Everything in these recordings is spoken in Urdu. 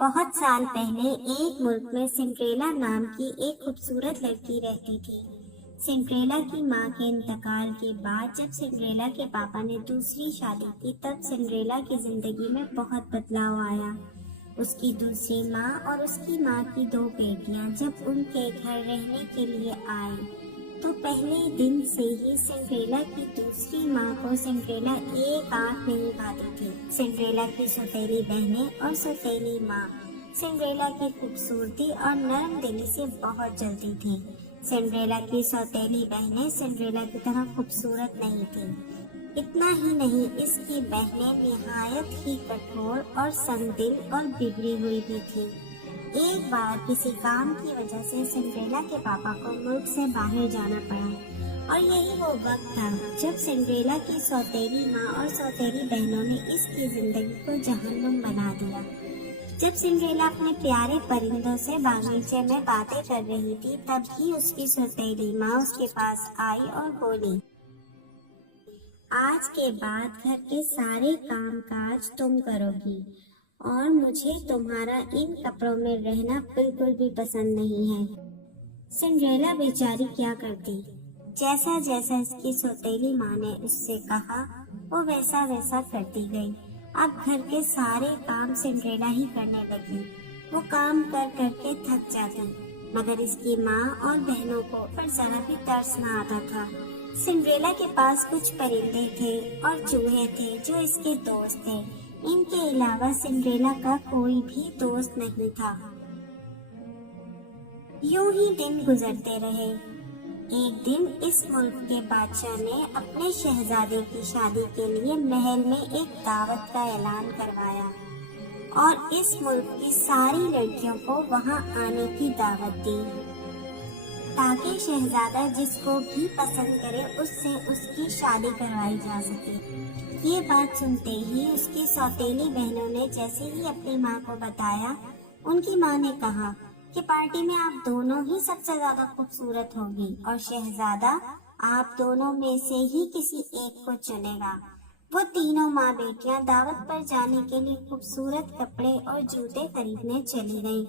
بہت سال پہلے ایک ملک میں سنڈریلا نام کی ایک خوبصورت لڑکی رہتی تھی۔ سنڈریلا کی ماں کے انتقال کے بعد جب سنڈریلا کے پاپا نے دوسری شادی کی تب سنڈریلا کی زندگی میں بہت بدلاؤ آیا۔ اس کی دوسری ماں اور اس کی ماں کی 2 بیٹیاں جب ان کے گھر رہنے کے لیے آئیں تو پہلے دن سے ہی سنڈریلا کی دوسری ماں کو سنڈریلا ایک آنکھ نہیں کھاتی تھی۔ سنڈریلا کی سوتیلی بہنیں اور سوتیلی ماں سنڈریلا کی خوبصورتی اور نرم دلی سے بہت جلتی تھیں۔ سنڈریلا کی سوتیلی بہنیں سنڈریلا کی طرح خوبصورت نہیں تھیں۔ اتنا ہی نہیں، اس کی بہنیں نہایت ہی کٹھور اور سنگ دل اور بگڑی ہوئی بھی تھیں۔ ایک بار کسی کام کی وجہ سے سنڈریلا کے پاپا کو ملک سے باہر جانا پڑا اور یہی وہ وقت تھا جب سنڈریلا کی سوتیلی ماں اور سوتیلی بہنوں نے اس کی زندگی کو جہنم بنا دیا۔ جب سنڈریلا اپنے پیارے پرندوں سے باغیچے میں باتیں کر رہی تھی تب ہی اس کی سوتیلی ماں اس کے پاس آئی اور بولی، آج کے بعد گھر کے سارے کام کاج تم کرو گی اور مجھے تمہارا ان کپڑوں میں رہنا بالکل بھی پسند نہیں ہے۔ سنڈریلا بیچاری کیا کرتی؟ جیسا جیسا اس کی سوتیلی ماں نے اس سے کہا وہ ویسا ویسا کرتی گئی۔ اب گھر کے سارے کام سنڈریلا ہی کرنے لگی۔ وہ کام کر کر کے تھک جاتی مگر اس کی ماں اور بہنوں کو پر ذرا بھی ترس نہ آتا تھا۔ سنڈریلا کے پاس کچھ پرندے تھے اور چوہے تھے جو اس کے دوست تھے۔ ان کے علاوہ سنڈریلا کا کوئی بھی دوست نہیں تھا۔ یوں ہی دن گزرتے رہے۔ ایک دن اس ملک کے بادشاہ نے اپنے شہزادے کی شادی کے لیے محل میں ایک دعوت کا اعلان کروایا اور اس ملک کی ساری لڑکیوں کو وہاں آنے کی دعوت دی تاکہ شہزادہ جس کو بھی پسند کرے اس سے اس کی شادی کروائی جا سکے۔ یہ بات سنتے ہی اس کی سوتیلی بہنوں نے جیسے ہی اپنی ماں کو بتایا، ان کی ماں نے کہا کہ پارٹی میں آپ دونوں ہی سب سے زیادہ خوبصورت ہوگی اور شہزادہ آپ دونوں میں سے ہی کسی ایک کو چنے گا۔ وہ تینوں ماں بیٹیاں دعوت پر جانے کے لیے خوبصورت کپڑے اور جوتے خریدنے چلی گئیں۔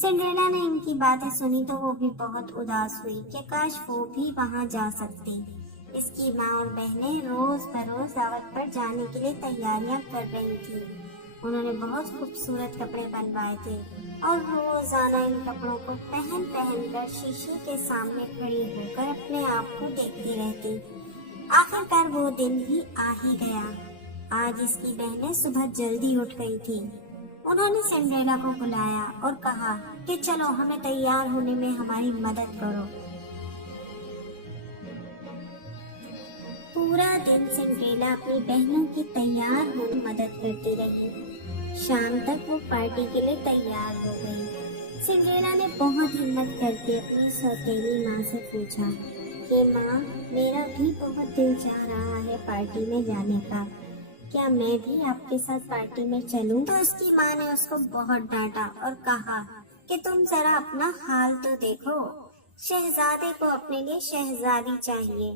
سنڈریلا نے ان کی باتیں سنی تو وہ بھی بہت اداس ہوئی کہ کاش وہ بھی وہاں جا سکتی۔ اس کی ماں اور بہنیں روز بروز دعوت پر جانے کے لیے تیاریاں کر رہی تھیں۔ انہوں نے بہت خوبصورت کپڑے بنوائے تھے اور روزانہ ان کپڑوں کو پہن کر شیشے کے سامنے کھڑی ہو کر اپنے آپ کو دیکھتی رہتی۔ آخر کار وہ دن بھی آ ہی گیا۔ آج اس کی بہنیں صبح جلدی اٹھ گئی تھی۔ انہوں نے سنڈریلا کو بلایا اور کہا کہ چلو ہمیں تیار ہونے میں ہماری مدد کرو۔ پورا دن سنڈریلا اپنی بہنوں کی تیار ہونے میں مدد کرتی رہی۔ شام تک وہ پارٹی کے لیے تیار ہو گئی۔ سنڈریلا نے بہت ہمت کر کے اپنی سوتیلی ماں سے پوچھا کہ ماں، میرا بھی بہت دل چاہ رہا ہے پارٹی میں جانے کا، کیا میں بھی آپ کے ساتھ پارٹی میں چلوں؟ تو اس کی ماں نے اس کو بہت ڈانٹا اور کہا کہ تم ذرا اپنا حال تو دیکھو، شہزادے کو اپنے لیے شہزادی چاہیے،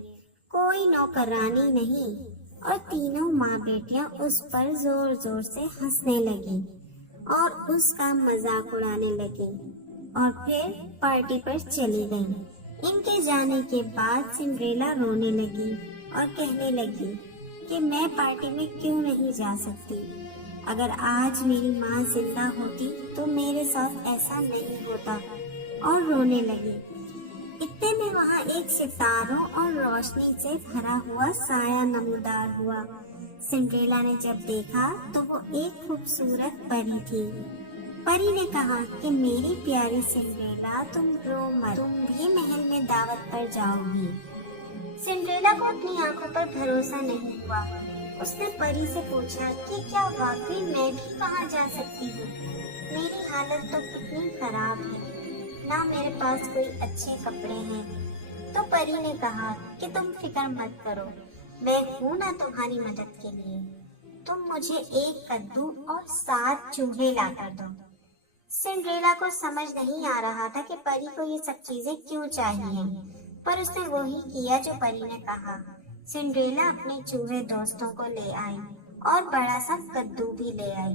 کوئی نوکرانی نہیں۔ اور تینوں ماں بیٹیاں اس پر زور زور سے ہنسنے لگی اور اس کا مذاق اڑانے لگی اور پھر پارٹی پر چلی گئیں۔ ان کے جانے کے بعد سنڈریلا رونے لگی اور کہنے لگی کہ میں پارٹی میں کیوں نہیں جا سکتی؟ اگر آج میری ماں زندہ ہوتی تو میرے ساتھ ایسا نہیں ہوتا، اور رونے لگی۔ اتنے میں وہاں ایک ستاروں اور روشنی سے بھرا ہوا سایہ نمودار ہوا۔ سنڈریلا نے جب دیکھا تو وہ ایک خوبصورت پری تھی۔ پری نے کہا کہ میری پیاری سنڈریلا، تم رو مت، تم بھی محل میں دعوت پر جاؤ گی۔ سنڈریلا کو اپنی آنکھوں پر بھروسہ نہیں ہوا۔ اس نے پری سے پوچھا کہ کیا واقعی میں بھی وہاں جا سکتی ہوں؟ میری حالت تو کتنی خراب ہے، نہ میرے پاس کوئی اچھے کپڑے ہیں۔ تو پری نے کہا کہ تم فکر مت کرو، میں ہوں نا تمہاری مدد کے لیے، تم مجھے ایک کدو اور 7 چوہے لا کر دو۔ سنڈریلا کو سمجھ نہیں آ رہا تھا کہ پری کو یہ سب چیزیں کیوں چاہیے، پر اس نے وہی کیا جو پری نے کہا۔ سنڈریلا اپنے چوہے دوستوں کو لے آئی اور بڑا سا کدو بھی لے آئی۔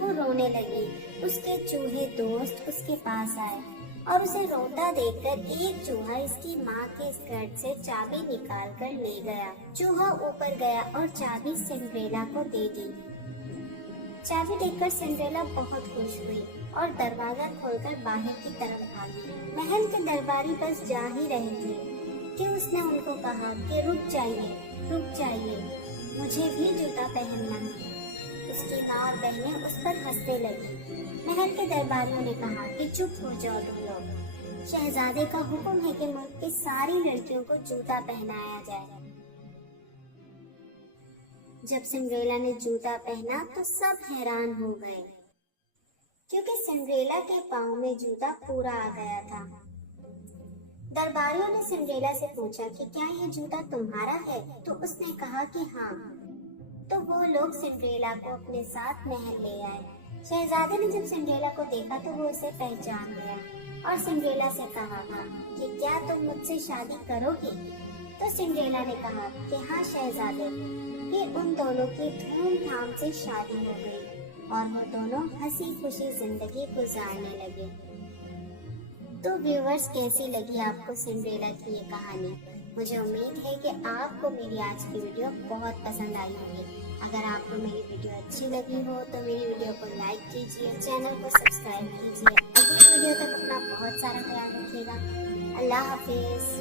وہ رونے لگی۔ اس کے چوہے دوست اس کے پاس آئے اور اسے روتا دیکھ کر ایک چوہا اس کی ماں کے اسکرٹ سے چابی نکال کر لے گیا۔ چوہا اوپر گیا اور چابی سنڈریلا کو دے دی۔ چابی دیکھ کر سنڈریلا بہت خوش ہوئی اور دروازہ کھول کر باہر کی طرف بھاگی۔ محل کے درباری بس جا ہی رہے تھے کہ اس نے ان کو کہا کہ رک جائیے، مجھے بھی جوتا پہننا ہے۔ اس کی ماں اور بہنیں اس پر ہنسنے لگی۔ محل کے درباریوں نے کہا کہ چپ ہو جاؤ تم لوگ، شہزادے کا حکم ہے کہ ملک کی ساری لڑکیوں کو جوتا پہنایا جائے۔ جب سنڈریلا نے جوتا پہنا تو سب حیران ہو گئے، کیونکہ سنڈریلا کے پاؤں میں جوتا پورا آ گیا تھا۔ درباریوں نے سنڈریلا سے پوچھا کہ کیا یہ جوتا تمہارا ہے؟ تو اس نے کہا کہ ہاں۔ تو وہ لوگ سنڈریلا کو اپنے ساتھ محل لے آئے۔ شہزادے نے جب سنڈریلا کو دیکھا تو وہ اسے پہچان گیا اور سنڈریلا سے کہا کہ کیا تم مجھ سے شادی کرو گی؟ تو سنڈریلا نے کہا کہ ہاں شہزادے۔ پھر ان دونوں کی دھوم دھام سے شادی ہو گئی اور وہ دونوں ہنسی خوشی زندگی گزارنے لگے۔ تو ویورز، کیسی لگی آپ کو سنڈریلا کی یہ کہانی؟ مجھے امید ہے کہ آپ کو میری آج کی ویڈیو بہت پسند آئی ہوگی۔ اگر آپ کو میری ویڈیو اچھی لگی ہو تو میری ویڈیو کو لائک کیجیے، چینل کو سبسکرائب کیجیے۔ اگلی ویڈیو تک اپنا بہت سارا خیال رکھیے گا۔ اللہ حافظ۔